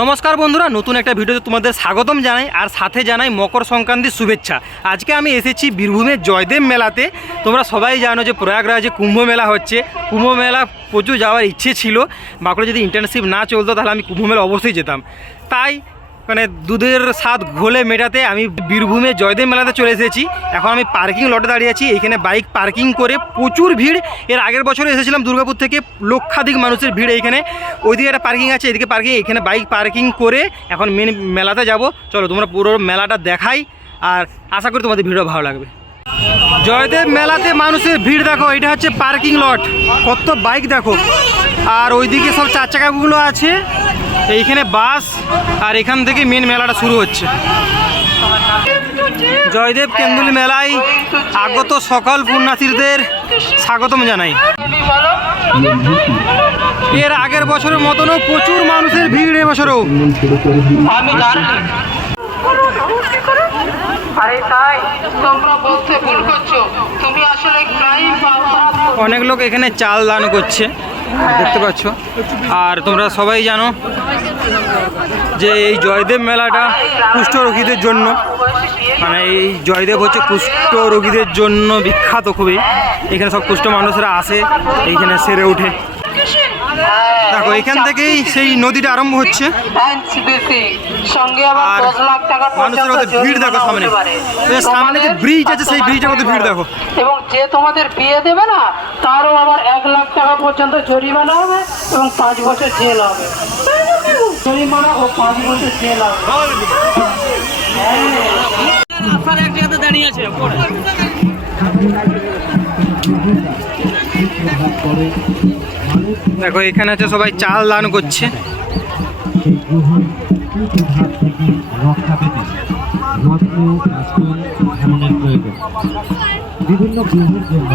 নমস্কার বন্ধুরা, নতুন একটা ভিডিওতে তোমাদের স্বাগতম জানাই আর সাথে জানাই মকর সংক্রান্তির শুভেচ্ছা। আজকে আমি এসেছি বীরভূমের জয়দেব মেলাতে। তোমরা সবাই জানো যে প্রয়াগরাজে কুম্ভ মেলা হচ্ছে। কুম্ভ মেলা প্রচুর যাওয়ার ইচ্ছে ছিল, বাঁকুড়া যদি ইন্টার্নশিপ না চলতো তাহলে আমি কুম্ভ মেলা অবশ্যই যেতাম। তাই মানে দুধের স্বাদ ঘোলে মেটাতে আমি বীরভূমে জয়দেব মেলাতে চলে এসেছি। এখন আমি পার্কিং লটে দাঁড়িয়ে আছি। এইখানে বাইক পার্কিং করে প্রচুর ভিড়। এর আগের বছরে এসেছিলাম দুর্গাপুর থেকে, লক্ষাধিক মানুষের ভিড় এইখানে। ওইদিকে একটা পার্কিং আছে, এদিকে পার্কিং, এখানে বাইক পার্কিং করে এখন মেন মেলাতে যাব। চলো তোমরা পুরো মেলাটা দেখাই, আর আশা করি তোমাদের ভিডিও ভালো লাগবে। জয়দেব মেলাতে মানুষের ভিড় দেখো, এটা হচ্ছে পার্কিং লট, কত বাইক দেখো। আর ওইদিকে সব চার চাকাগুলো আছে, এইখানে বাস, আর এখান থেকে মেন মেলাটা শুরু হচ্ছে। জয়দেব কেন্দুলি মেলায় আগত সকল পুণ্যার্থীদের স্বাগতম জানাই। এর আগের বছরের মতনও প্রচুর মানুষের ভিড় এবছরও। অনেক লোক এখানে চাল দান করছে, দেখতে পাচ্ছ। আর তোমরা সবাই জানো যে এই জয়দেব মেলাটা কুষ্ঠ রোগীদের জন্য, মানে এই জয়দেব হচ্ছে কুষ্ঠ রোগীদের জন্য বিখ্যাত খুবই। এখানে সব কুষ্ঠ মানুষরা আসে, এইখানে সেরে ওঠে। দেখো এখান থেকেই সেই নদীটা আরম্ভ হচ্ছে, আর মানুষের মধ্যে ভিড় দেখো। সামনে যে ব্রিজ আছে সেই ব্রিজের মধ্যে ভিড় দেখো। এবং যে তোমাদের বিয়ে দেবে না তারও আবার 1 লাখ টাকা পর্যন্ত জরিমানা হবে এবং 5 বছর জেল হবে। জরিমানা ও 5 বছর জেল হবে। দেখো এখানে আছে সবাই চাল দান করছে। বিভিন্ন গ্রহের জন্য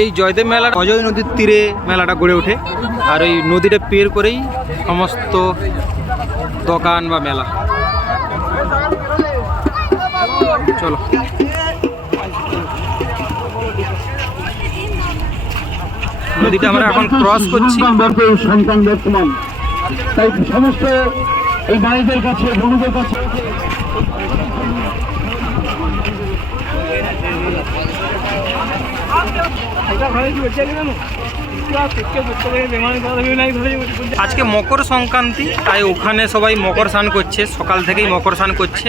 এই জয়দেব মেলা অজয় নদীর তীরে মেলাটা গড়ে ওঠে, আর ওই নদীটা পের করেই সমস্ত দোকান বা মেলা। চলো নদীটা আমরা এখন ক্রস করছি। সন্তান বর্তমান, তাই সমস্ত এই নারীদের কাছে, বন্ধুদের কাছে আজকে মকর সংক্রান্তি, তাই ওখানে সবাই মকর স্নান করছে, সকাল থেকেই মকর স্নান করছে।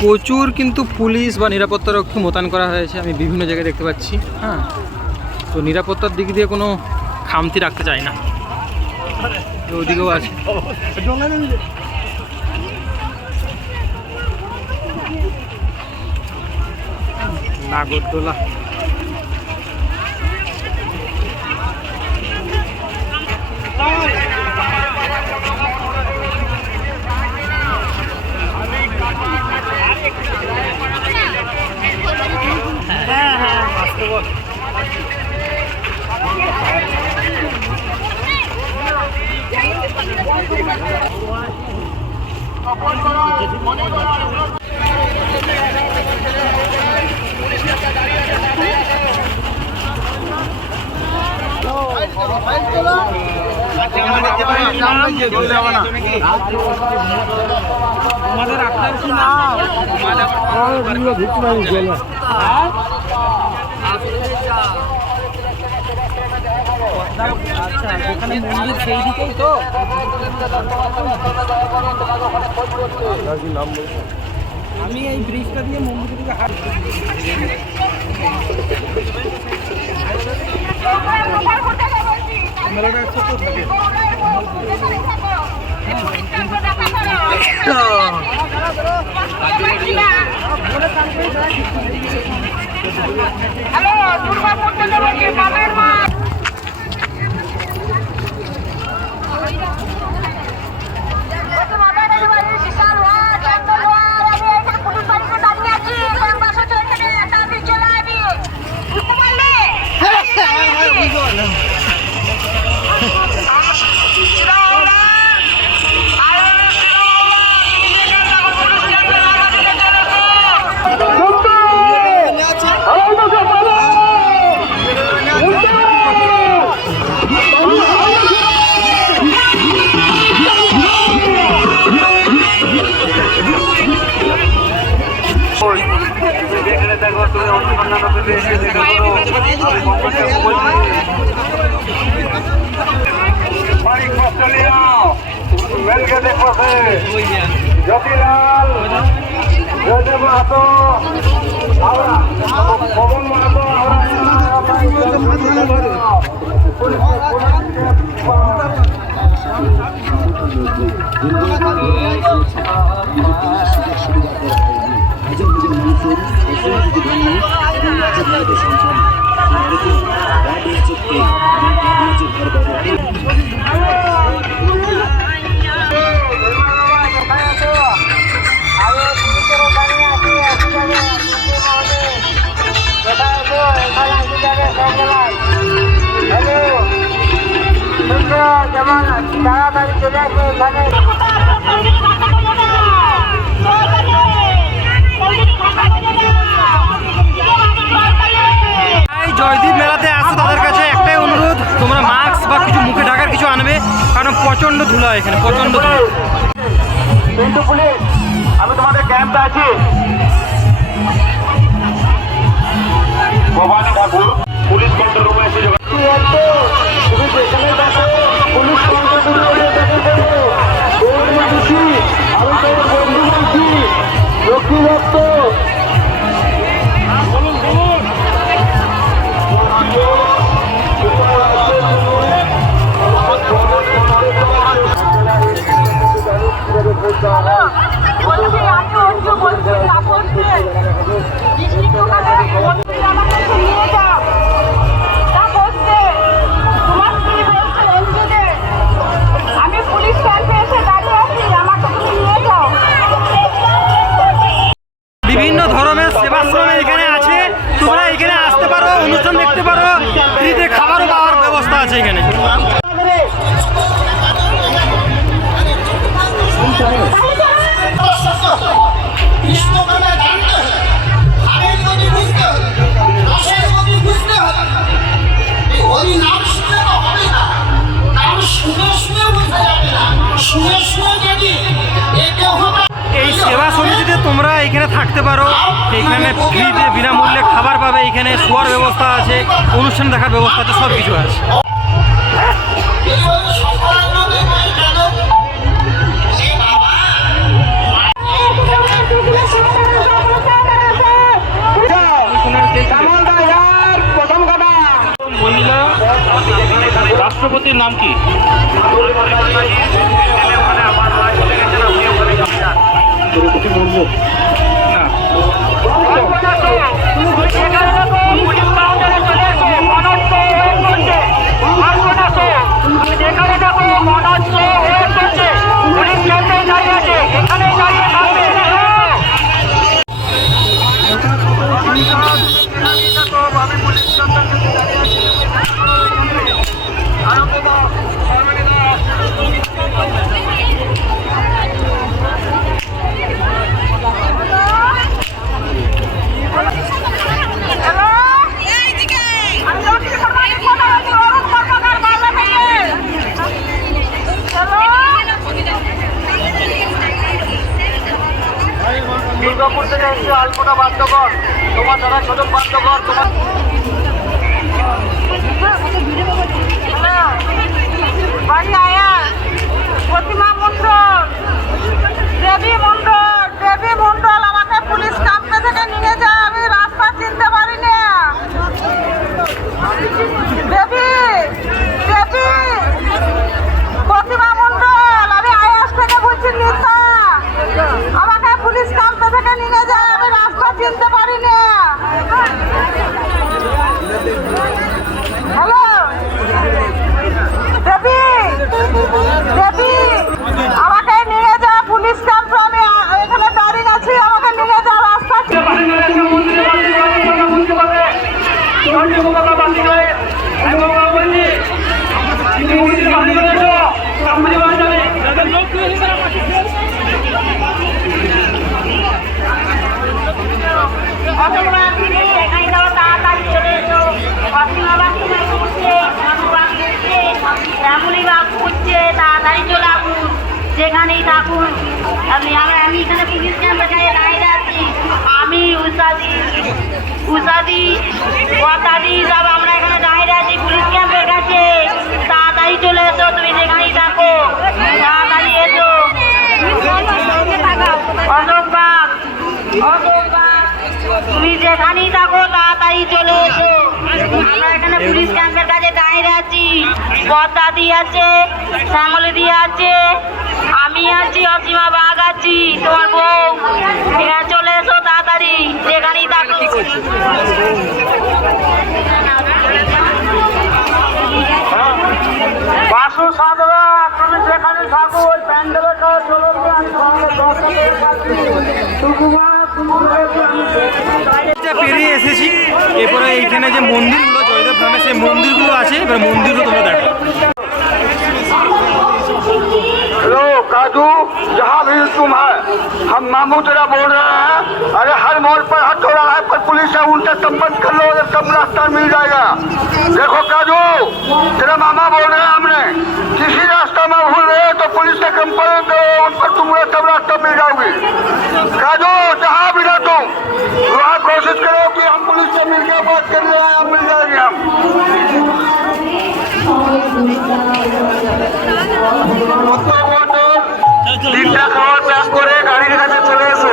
প্রচুর কিন্তু পুলিশ বা নিরাপত্তারক্ষী মোতায়েন করা হয়েছে, আমি বিভিন্ন জায়গায় দেখতে পাচ্ছি। হ্যাঁ, তো নিরাপত্তার দিক দিয়ে কোনো খামতি রাখতে চাই না। ওদিকেও আছে। নাগরদোলা তোমাদের আপনার কি নাম? আচ্ছা, ওখানে মন্দির সেই দিকেই তো। আমি এই ব্রিজটা দিয়ে মন্দির দিকে ক্যামেরাটা একটু তো থাকে। হ্যালো, দুর্গাপুর থেকে বলছি, বামের মাঠ। জ্যোতিলাল জয়দেব মাহাতো পবন মাহাতো যেমন তাড়াতাড়ি চলে আসবে এখানে। জয়দ্বীপ মেলাতে আসো, তাদের কাছে একটাই অনুরোধ, তোমরা মাস্ক বা কিছু মুখে ঢাকার কিছু আনবে, কারণ প্রচন্ড ধুলা এখানে, প্রচন্ড ধুলা। কিন্তু পুলিশ, আমি তোমাদের ক্যাম্পে আছি। ভবানী ঠাকুর পুলিশ কন্ট্রোল রুমে এসে তুমি যেখানে দেখো পুলিশ কন্ট্রোল রুমে দেখে আমি তোমার বন্ধু বলছি লক্ষ্মী দত্ত। আমি পুলিশ ক্যাম্পে এসে দাঁড়িয়ে আছি, আমাকে তুমি নিয়ে যাও। বিভিন্ন ধরনের সেবাশ্রম এখানে আছে, তোমরা এখানে আসতে পারো, অনুষ্ঠান দেখতে পারো, ফ্রিতে খাবারও পাওয়ার ব্যবস্থা আছে এখানে। এই সেবা সমিতিতে তোমরা এখানে থাকতে পারো, এখানে ফ্রিতে বিনামূল্যে খাবার পাবে, এখানে শোয়ার ব্যবস্থা আছে, অনুষ্ঠান দেখার ব্যবস্থা আছে, সব কিছু আছে। মহিলা রাষ্ট্রপতির নাম কি? কথা বাধ্য কর, তোমার দাদা ছোট বাধ্য কর, তোমার বাড়ি আয়া প্রতিমা মণ্ডল, দেবী মণ্ডল আমাকে পুলিশ ক্যাম্পে থেকে নিয়ে যায়, আমি রাস্তা চিনতে পারি না। দেবী প্রতিমা মণ্ডল, আমি আয়াস থেকে বলছি নিতা, আমাকে পুলিশ ক্যাম্পে থেকে নিয়ে যায়, আমি রাস্তা চিনতে পারি না। হ্যালো দেবী আমাকে নিয়ে যা পুলিশ ক্যাম্পে, আমি এখানে দাঁড়িয়ে আছি, আমাকে নিয়ে যা রাস্তা। তাড়াতাড়ি চলে আসুন, যেখানেই থাকুন আপনি। আমি এখানে পুলিশ ক্যাম্পে দাঁড়িয়ে আছি, আমি উষাদি কথাদি সব আমরা এখানে দাঁড়িয়ে আছি পুলিশ ক্যাম্পের কাছে। তাড়াতাড়ি চলে এসো, তুমি যেখানেই থাকো তাড়াতাড়ি এসো। অশোকবাগ তুমি যেখানেই থাকো তাড়াতাড়ি চলে এসো। আমরা এখানে পুলিশ ক্যাম্পের কাছে দাঁড়িয়ে আছি, পদ্মাদি আছে, শ্যামলিদি আছে, আমি আছি, অসীমা বাঘ আছি, তোমার বউ। এখানে চলে এসো তাড়াতাড়ি, যেখানেই থাকো। বাসু সাধবা, তুমি যেখানে থাকো ওই প্যান্ডেলের কাছে চলে এসো, আমি তোমাকে দর্শনের কাছে পেরিয়ে এসেছি। এরপরে এইখানে যে মন্দিরগুলো জয়দেব ধামে, সেই মন্দিরগুলো আছে, এবার মন্দিরগুলো তোমরা দেখো। हेलो काजू, जहाँ भी तुम है, हम मामू तेरा बोल रहे हैं। अरे हर मोड़ पर हाथ हो रहा है, पर पुलिस है, उनसे संपर्क कर लो, तब रास्ता मिल जाएगा। देखो काजू, तेरा मामा बोल रहे हैं हमने, किसी रास्ता में भूल रहे हो तो पुलिस से कंप्लेन करो, उन पर तुम्हें सब रास्ता मिल जाओगी। काजू, जहाँ भी ना तुम वहाँ कोशिश करो कि हम पुलिस से मिलकर बात कर रहे हैं, मिल जाएंगे हम। তিনটা খাবার প্যাক করে গাড়ির কাছে চলে এসো।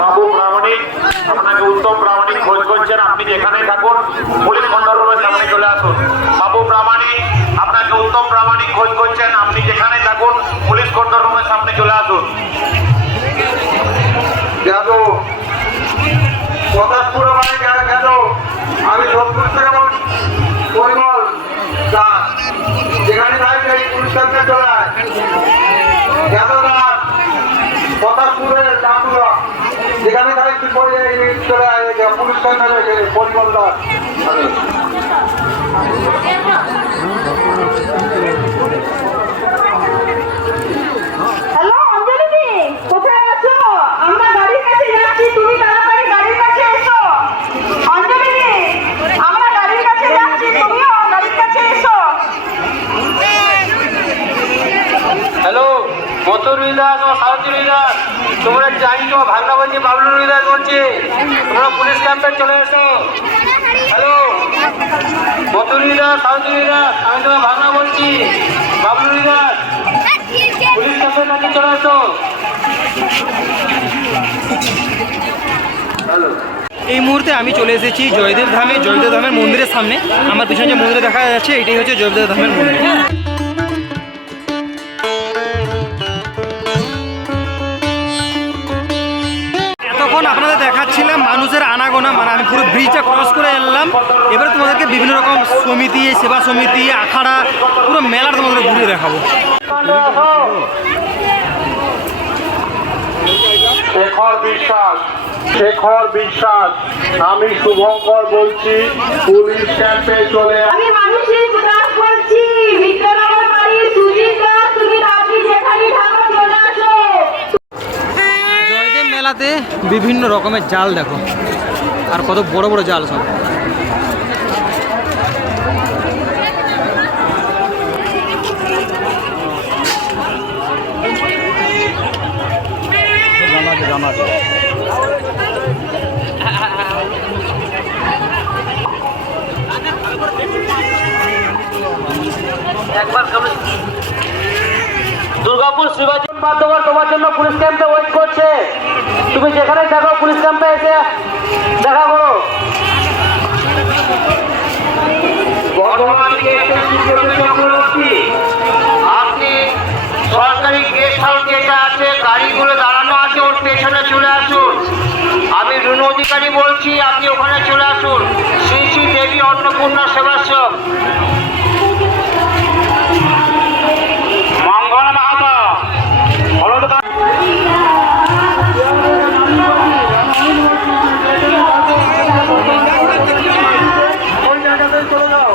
বাবু প্রামাণিক, আপনাকে উত্তম প্রামাণিক খোঁজ করছেন, আপনি যেখানেই থাকুন পুলিশ কন্ট্রোল রুমের সামনে চলে আসুন। বাবু প্রামাণিক, আপনাকে উত্তম প্রামাণিক খোঁজ করছেন, আপনি যেখানেই থাকুন পুলিশ কন্ট্রোল রুমের সামনে চলে আসুন। যাদব পদাসপুর গেল, আমি সত্তর থেকে পরিমল দাস, যেখানে থাকবে পুলিশ কাছে চলে আয়। যাদব দাস পদাসপুরের ডাকুরা, যেখানে থাকবি চলে আয়, পুলিশ কাছে পরিমল দাস। হ্যালো অঞ্জলি, কোথায় আছো? আমরা গাড়ির কাছে যাচ্ছি, তুমি তাড়াতাড়ি গাড়ির কাছে এসো। অঞ্জলি, আমরা গাড়ির কাছে যাচ্ছি, তুমিও গাড়ির কাছে এসো। হ্যালো মথুর দাস ও সারথী দাস, তোমরা চাই তো ভাগনা বলছি, বাবলু দাস বলছি, তোমরা পুলিশ ক্যাম্পে চলে এসো। হ্যালো মথুর দাস, সারথী দাস, আমি তোমার ভাগনা বলছি, বাবলু দাস, পুলিশ ক্যাম্পের কাছে চলে এসো। এই মুহূর্তে আমি চলে এসেছি জয়দেব ধামের মন্দিরের সামনে। আমার পিছনে যে মন্দির দেখা যাচ্ছে, এটাই হচ্ছে জয়দেব ধামের মন্দির। ব্রিজটা ক্রস করে এলাম। এবারে তোমাদেরকে বিভিন্ন রকম সমিতি, সেবা সমিতি, আখাড়া, পুরো মেলাটা তোমাদের ঘুরিয়ে দেখাবো। শেখর বিশ্বাস, আমি শুভঙ্কর বলছি, পুলিশ ক্যাম্পে চলে আমি মানুষের দাস বলছি, বিদ্যানগর বাড়ি সুজিত দাস, তুমি আপনি যেখানে থাকো চলে আসো। জয়দেব মেলাতে বিভিন্ন রকমের জাল দেখো, আর কত বড় বড় জাল সব। দুর্গাপুর শিবাজি মাধ্যমে তোমার জন্য পুলিশ ক্যাম্পে ওয়েট করছে। তুমি যেখানে থাকো পুলিশ ক্যাম্পে এসে দেখা করো। বর্ধমান থেকে এসেছি চক্রবর্তী, আপনি সরকারি গেস্ট হাউস যেটা আছে, গাড়িগুলো দাঁড়ানো আছে, ওর পেছনে চলে আসুন। আমি রুনু অধিকারী বলছি, আপনি ওখানে চলে আসুন। শ্রী শ্রী দেবী অন্নপূর্ণা সেবাশ্রম, মঙ্গল মাহাতো, ওই জায়গাতে চলে যাও।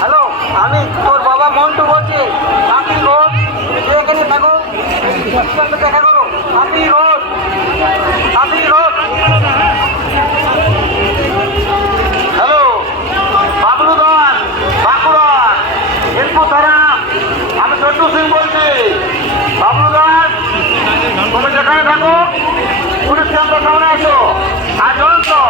হ্যালো, আমি তোর বাবা মন্টু বলছি। আপনি রোড, তুমি এখানে থাকো, দেখা করো। আপনি রোড, আপনি রোড। হ্যালো, বাবলু দাস, বাঁকুড়া, এরপর থানা, আমি সন্টু সিং বলছি। বাবলু দাস, তুমি যেখানে থাকো পুলিশ ক্যাম্পের সামনে আসো। আর চলুন তো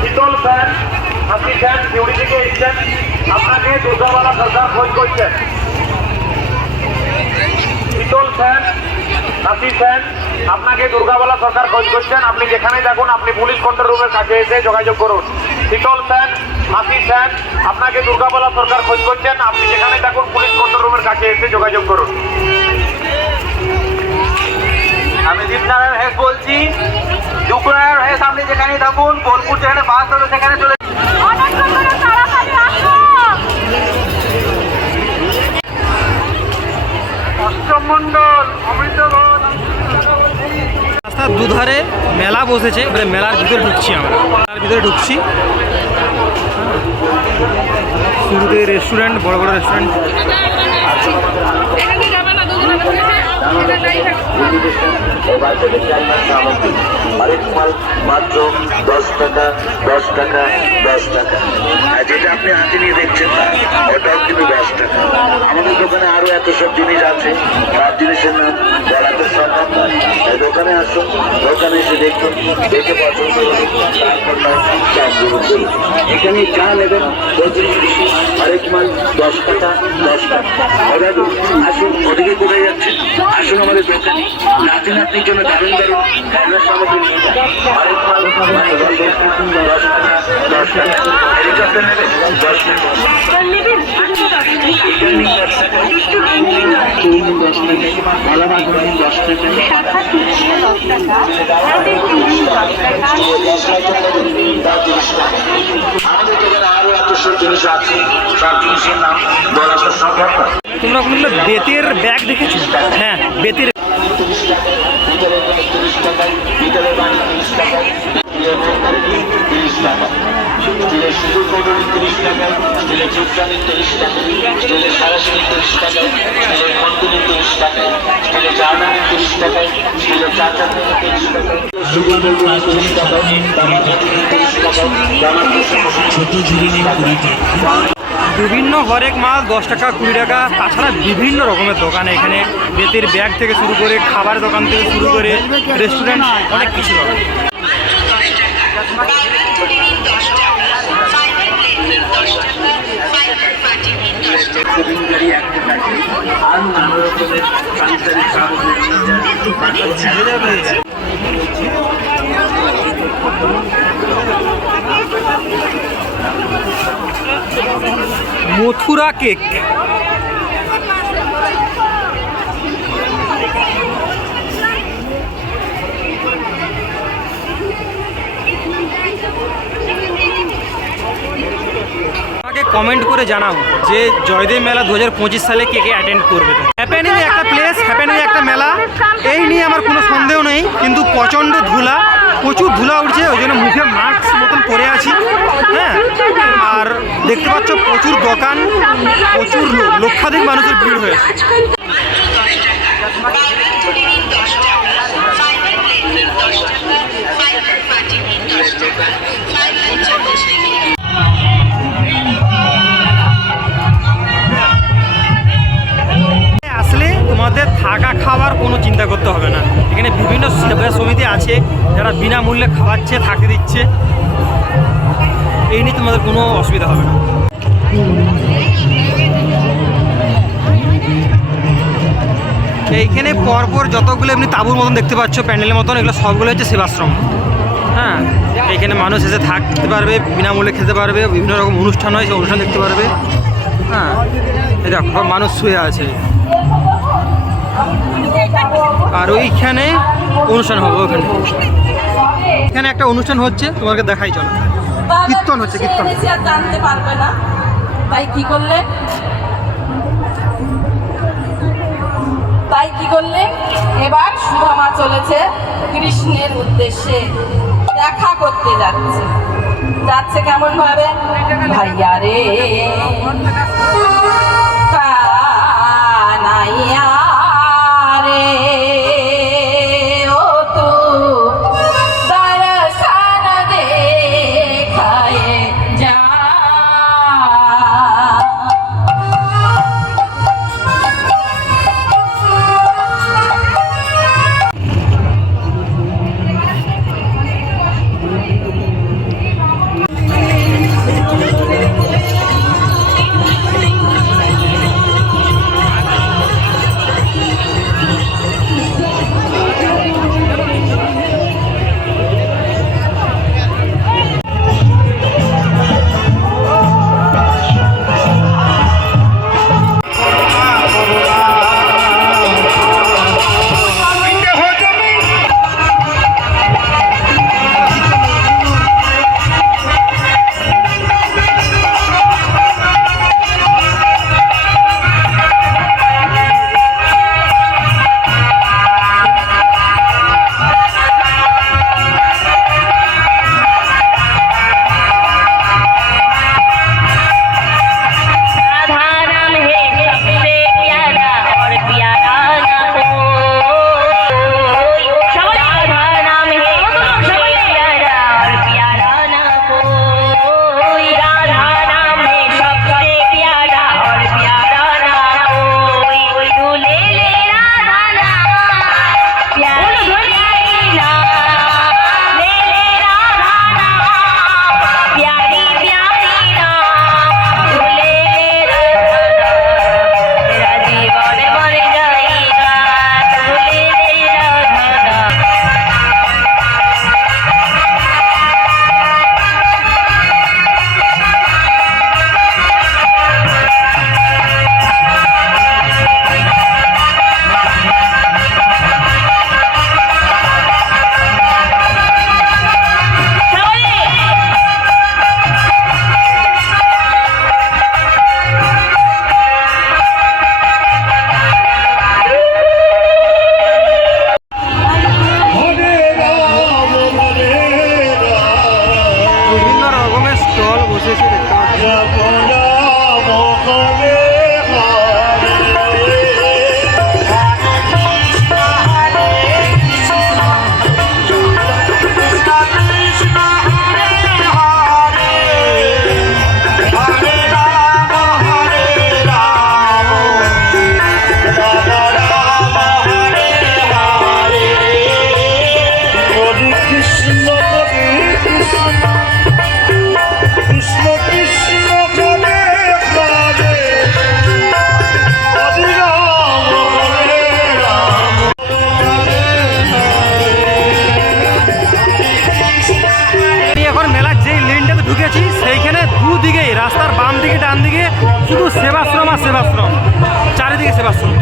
শীতল স্যার, আপনি স্যার ডিউটি থেকে এসছেন, আপনাকে দুর্গাওয়ালা সরকার খোঁজ করছেন। শীতল স্যার, নাসির স্যার, আপনাকে দুর্গাওয়ালা সরকার খোঁজ করছেন। আপনি যেখানেই থাকুন, আপনি পুলিশ কন্ট্রোল রুমের কাছে এসে যোগাযোগ করুন। শীতল স্যার, নাসির স্যার, আপনাকে দুর্গাওয়ালা সরকার খোঁজ করছেন। আপনি যেখানেই থাকুন, পুলিশ কন্ট্রোল রুমের কাছে এসে যোগাযোগ করুন। আমি দীপনারায়ণ হেস বলছি, দুপুরায়ণ হেস, আপনি যেখানেই থাকুন, বোলপুর যেখানে বাস ধরে সেখানে চলে অষ্টম মন্ডল, অমৃত ঘোষ। রাস্তার দুধারে মেলা বসেছে, এবারে মেলার ভিতরে ঢুকছি আমরা। মেলার ভিতরে ঢুকছি, শুরুতে রেস্টুরেন্ট, বড় বড় রেস্টুরেন্ট। মাত্র 10 টাকা, 10 টাকা, 10 টাকা। আর যেটা আপনি হাতে নিয়ে দেখছেন না, ওটাও কিন্তু 10 টাকা। আমাদের দোকানে আরো এত সব জিনিস আছে, সব জিনিসের নাম বলা তো সম্ভব নয়। তাই দোকানে আসুন, দোকানে এসে দেখুন, দেখে পছন্দ করুন, তারপর দাম বলুন। এখানে যা নেবেন প্রতি আরেক মাল 10 টাকা, 10 টাকা। দাদু আসুন, ওদিকে কোথায় যাচ্ছেন? আসুন আমাদের দোকানে, নাতি নাতনির জন্য দারুণ দারুণ খেলনার সামগ্রী নিয়ে যান। আরেক মাল 10 টাকা, 10 টাকা। হেলিকপ্টার নেবেন 10 টাকা, আমাদের দোকানে আরো এত সব জিনিস আছে, সব জিনিসের নাম বলা তো সম্ভব নয়। তোমরা কোনগুলো বেতের ব্যাগ দেখেছো? হ্যাঁ, বেতের। বিকেলের বাড়ি 30 টাকা, স্টিলের শুধু কৌটরি 30 টাকা, স্টিলের চুপচানি 30 টাকা, স্টিলের সারাশিনি 30 টাকা, স্টিলের খন্তুনি 30 টাকা, স্টিলের চারদানি 30 টাকা, স্টিলের চারচানি 30 টাকা, সুগন্ধের 30 টাকা, তামাক 30 টাকা, তামাক ছোট ঝুড়ি নিয়ে 20 টাকা। বিভিন্ন হরেক মাল 10 টাকা, 20 টাকা। তাছাড়া বিভিন্ন রকমের দোকান এখানে, বেতের ব্যাগ থেকে শুরু করে, খাবার দোকান থেকে শুরু করে, রেস্টুরেন্ট, অনেক কিছু রকম। আরো নানা রকমের সাংসারিক সামগ্রী। মথুরা কেক। আমাকে কমেন্ট করে জানাও যে জয়দেব মেলা 2025 সালে কে কে অ্যাটেন্ড করবে। হ্যাপেনিং একটা প্লেস, হ্যাপেনিং একটা মেলা, এই নিয়ে আমার কোনো সন্দেহ নেই। কিন্তু প্রচণ্ড ধুলা, প্রচুর ধুলা উঠছে, ওই জন্য মুখে মাস্ক মতন পরে আছি। হ্যাঁ, আর দেখতে পাচ্ছ প্রচুর দোকান, প্রচুর লক্ষাধিক মানুষের ভিড় হয়েছে। আসলে তোমাদের থাকা খাওয়ার কোনো চিন্তা করতে হবে না। এখানে বিভিন্ন সেবা সমিতি আছে যারা বিনামূল্যে খাওয়াচ্ছে, থাকতে দিচ্ছে। এই নিয়ে তোমাদের কোনো অসুবিধা হবে না। এইখানে পরপর যতগুলো এমনি তাঁবুর মতন দেখতে পাচ্ছ, প্যান্ডেলের মতন, এগুলো সবগুলো হচ্ছে সেবাশ্রম। হ্যাঁ, এইখানে মানুষ এসে থাকতে পারবে, বিনামূল্যে খেতে পারবে, বিভিন্ন রকম অনুষ্ঠান হয় সেই অনুষ্ঠান দেখতে পারবে। হ্যাঁ, এই দেখো মানুষ শুয়ে আছে। আর ওইখানে অনুষ্ঠান হবে, ওখানে এখানে একটা অনুষ্ঠান হচ্ছে, তোমাকে দেখাই চলো। কীর্তন হচ্ছে, কীর্তন। জানতে পারবে না, তাই কি করলে এবার সুদামা চলেছে কৃষ্ণের উদ্দেশ্যে, দেখা করতে যাচ্ছে কেমন ভাবে, ভাইয়া রে কানাইয়া রে ও তু দর্শন দেখায়ে যা। চতুর্দিকেই, রাস্তার বাম দিকে ডান দিকে শুধু সেবাশ্রম আর সেবাশ্রম, চারিদিকে সেবাশ্রম।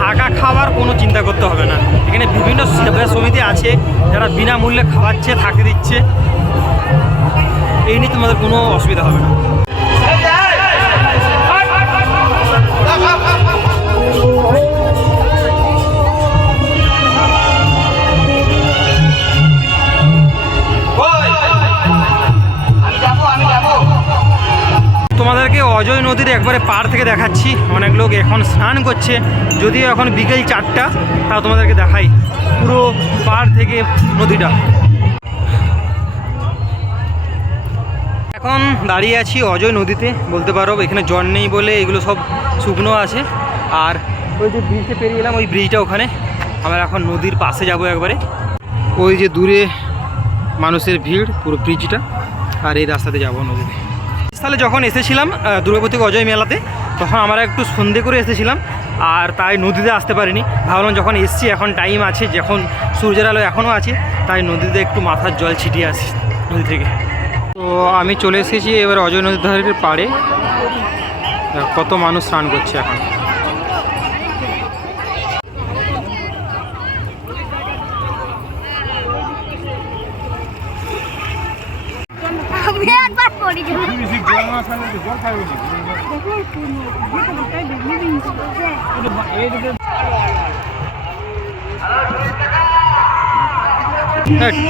থাকা খাওয়ার কোনো চিন্তা করতে হবে না, এখানে বিভিন্ন সেবা সমিতি আছে যারা বিনামূল্যে খাওয়াচ্ছে, থাকতে দিচ্ছে, এই নিয়ে তোমাদের কোনো অসুবিধা হবে না। তোমাদেরকে অজয় নদীর একবারে পাড় থেকে দেখাচ্ছি, অনেক লোক এখন স্নান করছে, যদিও এখন বিকেল 4টা, তাও তোমাদেরকে দেখাই পুরো পাড় থেকে নদীটা। এখন দাঁড়িয়ে আছি অজয় নদীতে, বলতে পারো এখানে জল নেই বলে এগুলো সব শুকনো আছে। আর ওই যে ব্রিজে পেরিয়ে এলাম, ওই ব্রিজটা ওখানে, আমরা এখন নদীর পাশে যাব একবারে। ওই যে দূরে মানুষের ভিড়, পুরো ব্রিজটা, আর এই রাস্তাতে যাবো নদীতে। তাহলে যখন এসেছিলাম দুর্গাপুর থেকে অজয় মেলাতে, তখন আমরা একটু সন্ধে করে এসেছিলাম, আর তাই নদীতে আসতে পারিনি। ভাবলাম যখন এসছি এখন টাইম আছে, যখন সূর্যের আলো এখনও আছে, তাই নদীতে একটু মাথার জল ছিটিয়ে আসি নদী থেকে। তো আমি চলে এসেছি এবার অজয় নদীর ধারের পাড়ে, কত মানুষ স্নান করছে এখন।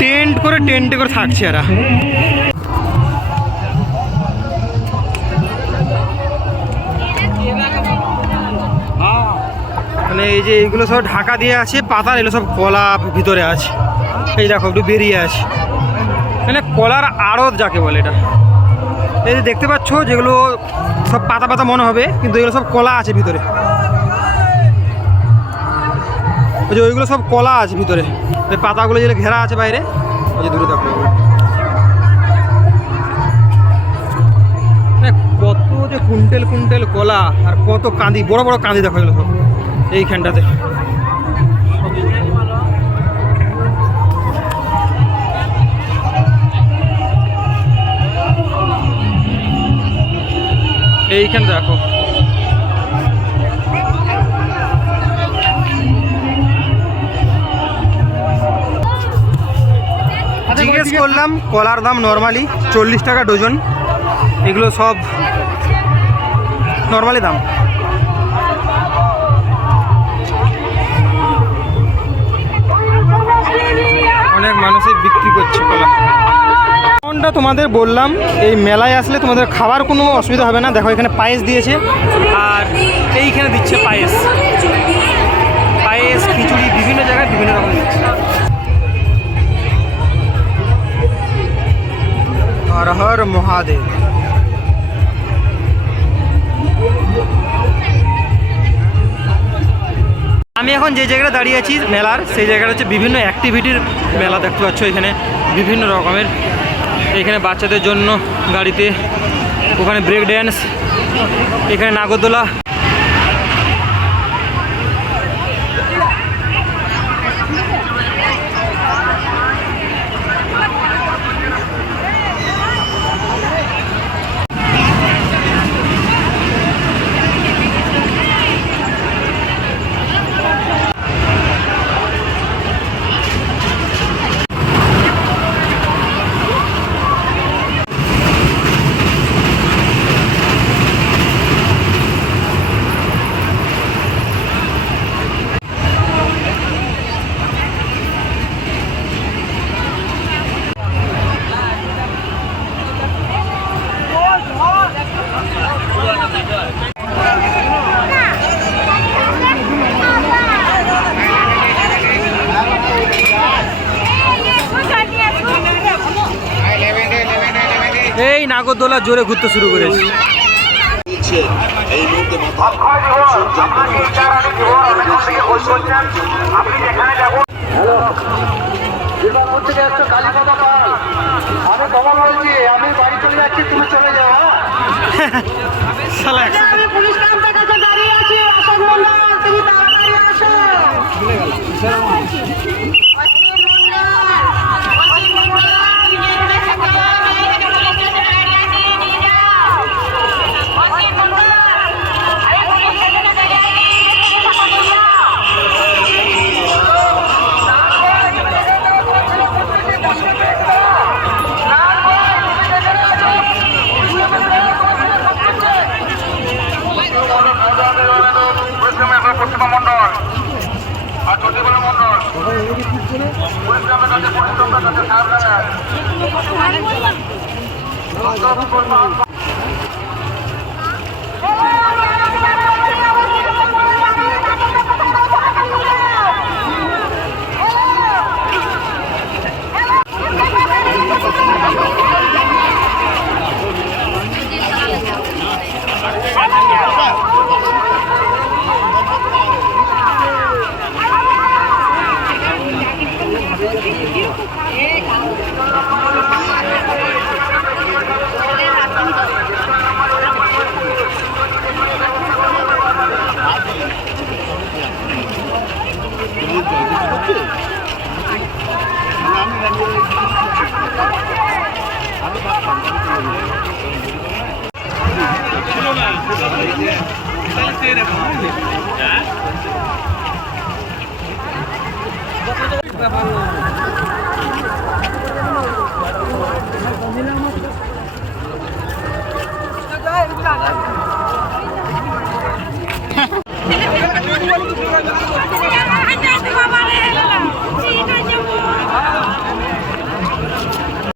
টেন্ট করে থাকছে এরা। মানে এই যে এইগুলো সব ঢাকা দিয়ে আছে পাতার, এগুলো সব কলা ভিতরে আছে, এই দেখো একটু বেরিয়ে আছে, মানে কলার আড়ত যাকে বলে এটা। এই যে দেখতে পাচ্ছ যেগুলো সব পাতা পাতা মনে হবে, কিন্তু এগুলো সব কলা আছে ভিতরে, ওই যে ওইগুলো সব কলা আছে ভিতরে, ওই পাতাগুলো যেগুলো ঘেরা আছে বাইরে, ওই যে দূরে দেখো কত যে কুইন্টেল কলা, আর কত কাঁদি, বড় বড় কাঁদি দেখো এগুলো সব এইখানটাতে। এইখানে দেখো জিজ্ঞেস করলাম, কলার দাম নর্মালি 40 টাকা ডজন, এগুলো সব নর্মালি দাম। অনেক মানুষই বিক্রি করছে কলা। কোনটা তোমাদের বললাম, এই মেলায় আসলে তোমাদের খাবার কোনো অসুবিধা হবে না। দেখো এখানে পায়েস দিয়েছে, আর এইখানে দিচ্ছে পায়েস, খিচুড়ি, বিভিন্ন জায়গায় বিভিন্ন রকম দিচ্ছে। মহাদেব। আমি এখন যে জায়গাটা দাঁড়িয়ে আছি মেলার, সেই জায়গাটা হচ্ছে বিভিন্ন অ্যাক্টিভিটির মেলা। দেখতে পাচ্ছ এখানে বিভিন্ন রকমের, এখানে বাচ্চাদের জন্য গাড়িতে, ওখানে ব্রেক ড্যান্স, এখানে নাগরদোলা। এই নাগরদোলা জোরে ঘুরতে শুরু করেছে। আমি কমল বলছি, আমি বাড়ি চলে যাচ্ছি, তুমি চলে যাও। শালা একসাথে আমি পুলিশ ক্যাম্পের কাছে দাঁড়িয়ে আছি, অশোক মন্ডল তুমি তাড়াতাড়ি আসো। পশ্চিমা মন্ডল আর চন্ডীগড় মন্ডল পুলিশ গ্রামের কাছে ব্যাপার